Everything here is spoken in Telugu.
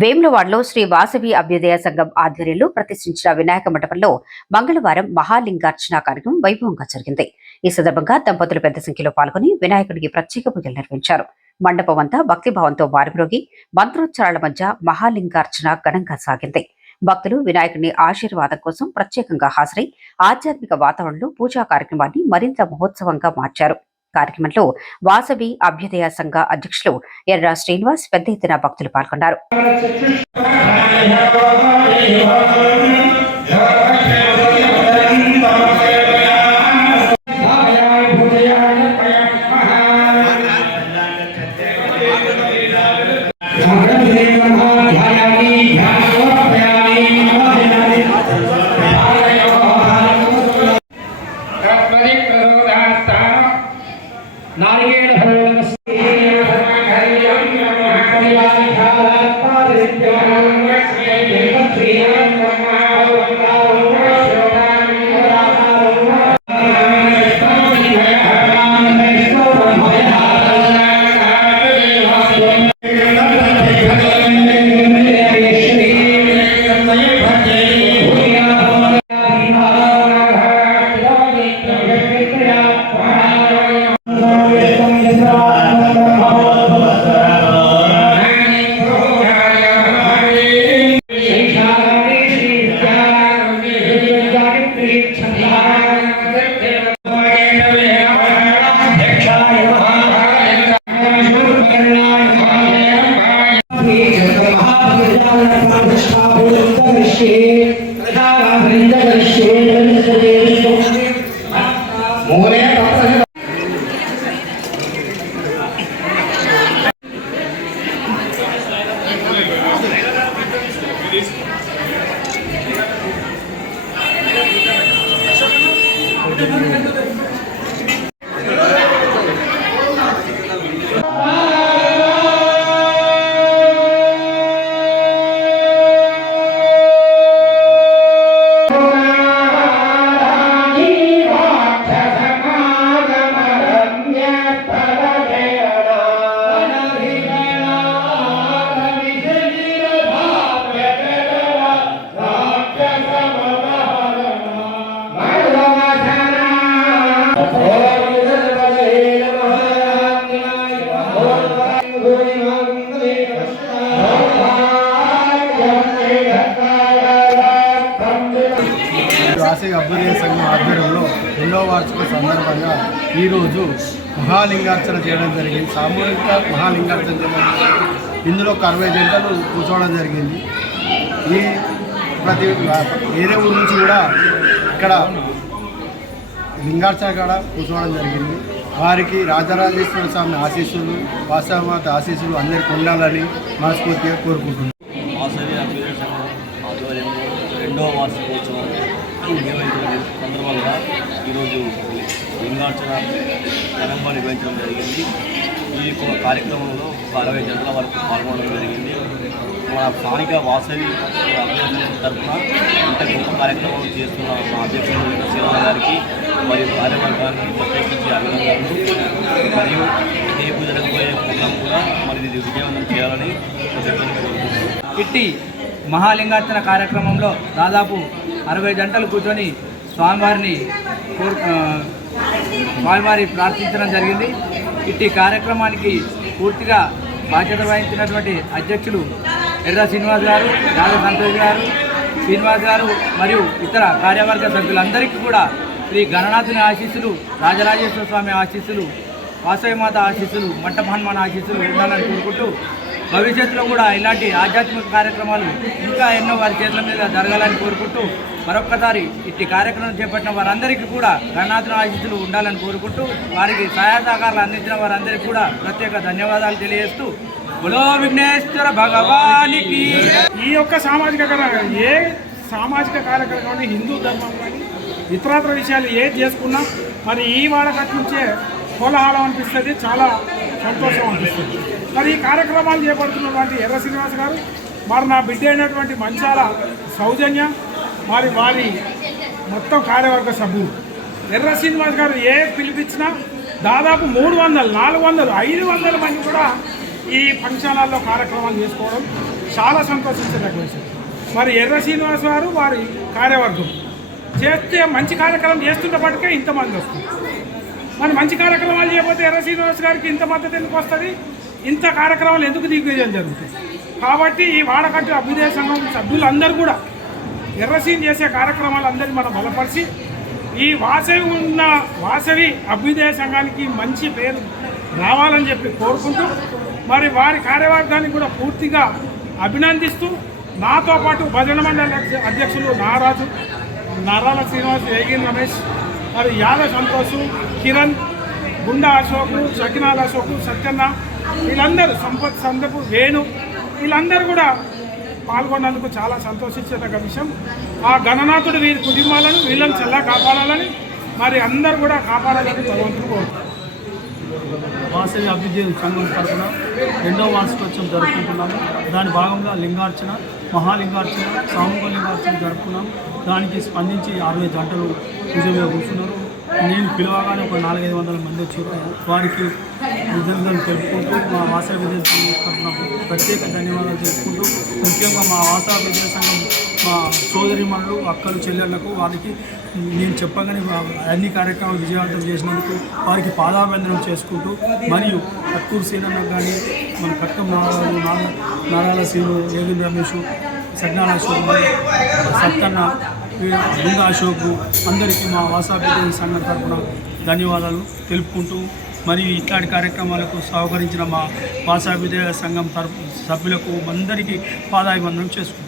వేములవాడలో శ్రీ వాసవి అభ్యుదయ సంఘం ఆధ్వర్యంలో ప్రతిష్ఠించిన వినాయక మండపంలో మంగళవారం మహాలింగార్చన కార్యక్రమం వైభవంగా జరిగింది. ఈ సందర్భంగా దంపతులు పెద్ద సంఖ్యలో పాల్గొని వినాయకుడికి ప్రత్యేక పూజలు నిర్వహించారు. మండపం అంతా భక్తిభావంతో మారుమ్రోగి మంత్రోచ్చారాల మధ్య మహాలింగార్చన ఘనంగా సాగింది. భక్తులు వినాయకుడిని ఆశీర్వాదం కోసం ప్రత్యేకంగా హాజరై ఆధ్యాత్మిక వాతావరణంలో పూజా కార్యక్రమాన్ని మరింత మహోత్సవంగా మార్చారు. కార్యక్రమంలో వాసవి అభ్యుదయ సంఘ అధ్యక్షులు ఎర్ర శ్రీనివాస్ పెద్ద ఎత్తున భక్తులు పాల్గొన్నారు. వాసవి అభ్యుదయ సంఘం ఆధ్వర్యంలో 2వ వార్షిక సందర్భంగా ఈరోజు మహాలింగార్చన చేయడం జరిగింది. సామూహిక మహాలింగార్చన చేయడం ఇందులో 60 గంటలు కూర్చోవడం జరిగింది. ఈ వేరే ఊరు నుంచి కూడా ఇక్కడ లింగార్చన కూడా కూర్చోవడం జరిగింది. వారికి రాజరాజేశ్వర స్వామి ఆశీస్సులు, వాసవమాత ఆశీస్సులు అందరికీ ఉండాలని మనస్ఫూర్తిగా కోరుకుంటున్నాను. వాసవి అభ్యుదయ సంఘం ఆధ్వర్యంలో 2వ వార్షికోత్సవం నిర్వహించిన సందర్భంగా ఈరోజు లింగార్చన ఘనంగా నిర్వహించడం జరిగింది. ఈ కార్యక్రమంలో 60 గంటల వరకు పాల్గొనడం జరిగింది. మన స్థానిక వాసవి అభ్యుదయ తరఫున ఇంత గొప్ప కార్యక్రమాలు చేస్తున్న మా అధ్యక్షుడు శ్రీరామ్ గారికి మరియు కార్యవర్గానికి ప్రత్యేకించి అభినందనలు. మరియు రేపు జరగబోయే ప్రోగ్రాం కూడా మరి ఇది విజయవంతం చేయాలని కోరుకుంటున్నాను. ఇట్టి మహాలింగార్చన కార్యక్రమంలో దాదాపు 60 గంటలు కూర్చొని స్వామివారి ప్రార్థించడం జరిగింది. ఇట్టి కార్యక్రమానికి పూర్తిగా బాధ్యత వహించినటువంటి అధ్యక్షులు ఎర్ర శ్రీనివాస్ గారు, యాదవ్ సంతోష్ గారు, శ్రీనివాస్ గారు మరియు ఇతర కార్యవర్గ సభ్యులందరికీ కూడా శ్రీ గణనాథుని ఆశీస్సులు, రాజరాజేశ్వర స్వామి ఆశీస్సులు, వాసవిమాత ఆశీస్సులు, మంటపహనుమాన్ ఆశీస్సులు ఉండాలని కోరుకుంటూ భవిష్యత్తులో కూడా ఇలాంటి ఆధ్యాత్మిక కార్యక్రమాలు ఇంకా ఎన్నో వారి చేతుల మీద జరగాలని కోరుకుంటూ మరొక్కసారి ఇట్టి కార్యక్రమం చేపట్టిన వారందరికీ కూడా గణనాథుని ఆశీస్సులు ఉండాలని కోరుకుంటూ వారికి సహాయ సహకారాలు అందించిన వారందరికీ కూడా ప్రత్యేక ధన్యవాదాలు తెలియజేస్తూ బలో విఘ్నేశ్వర భగవానికి. ఈ యొక్క ఏ సామాజిక కార్యక్రమం హిందూ ధర్మం కానీ ఇతరత్ర విషయాలు ఏది చేసుకున్నా మరి ఈ వాడకట్టు నుంచే కోలాహలం అనిపిస్తుంది, చాలా సంతోషం అనిపిస్తుంది. మరి ఈ కార్యక్రమాలు చేపడుతున్నటువంటి ఎర్ర శ్రీనివాస్ గారు, మరి నా బిడ్డ అయినటువంటి మంచాల సౌజన్య, మరి వారి మొత్తం కార్యవర్గ సభ్యులు ఎర్ర శ్రీనివాస్ గారు ఏ పిలిపించినా దాదాపు 300, 400, 500 మంది కూడా ఈ ఫంక్షన్ హాల్లో కార్యక్రమాలు చేసుకోవడం చాలా సంతోషించదగ్గ విషయం. మరి ఎర్ర శ్రీనివాస్ గారు వారి కార్యవర్గం చేస్తే మంచి కార్యక్రమం చేస్తున్నప్పటికే ఇంతమంది వస్తుంది. మరి మంచి కార్యక్రమాలు చేయకపోతే ఎర్ర శ్రీనివాస్ గారికి ఇంత మద్దతు ఎందుకు వస్తుంది, ఇంత కార్యక్రమాలు ఎందుకు దిగ్విజయం జరుగుతాయి? కాబట్టి ఈ వాడకట్టు అభ్యుదయ సంఘం సభ్యులందరూ కూడా ఎర్రసీన్ చేసే కార్యక్రమాలు అందరినీ మనం బలపరిచి ఈ వాసవి అభ్యుదయ సంఘానికి మంచి పేరు రావాలని చెప్పి కోరుకుంటూ మరి వారి కార్యవర్గాన్ని కూడా పూర్తిగా అభినందిస్తూ నాతో పాటు భజన మండలి అధ్యక్షులు నారాల శ్రీనివాస్, వేగిన్ రమేష్, మరి యాదవ్ సంతోషు, కిరణ్, గుండా అశోకు, సకినాల అశోకు, సత్యన్న, వీళ్ళందరూ సంపత్ సందపు, వేణు, వీళ్ళందరూ కూడా పాల్గొన్నందుకు చాలా సంతోషించేదగ్గ విషయం. ఆ గణనాథుడు వీరి కుటుంబాలను వీళ్ళని చల్లా కాపాడాలని మరి అందరూ కూడా కాపాడాలని భగవంతుడు కోరుతున్నారు. వాసవి అభివృద్ధి సంఘం తరఫున 2వ వార్షికోత్సవం జరుపుకుంటున్నాము. దాని భాగంగా లింగార్చన, మహాలింగార్చన, సామూహిక లింగార్చన జరుపుకున్నాము. దానికి స్పందించి 60 గంటలు పూజ మీద కూర్చున్నారు. నేను పిలవగానే ఒక 400-500 మంది వచ్చారు. వారికి కృతజ్ఞతలు తెలుపుకుంటూ మా వాసవి విద్యా సంఘం తరఫున ప్రత్యేక ధన్యవాదాలు తెలుపుకుంటూ ముఖ్యంగా మా వాసవి విద్యా సంఘం మా సోదరిమణులు, అక్కలు, చెల్లెళ్లకు వారికి నేను చెప్పగానే అన్ని కార్యక్రమాలు విజయవంతం చేసినందుకు వారికి పాదాభివందనం చేసుకుంటూ మరియు కక్కూరు సీనన్నకు కానీ మన కక్కం నారాల శ్రీను, వేగిన్ రమేష్, సజ్ఞాన అశోక్, సత్తన్న, బృంద అశోక్ అందరికీ మా వాసవి సంఘం తరఫున ధన్యవాదాలు తెలుపుకుంటూ మరియు ఇట్లాంటి కార్యక్రమాలకు సహకరించిన మా వాసవి సంఘం సభ్యులకు అందరికీ పాదాభివందనం చేసుకుంటాం.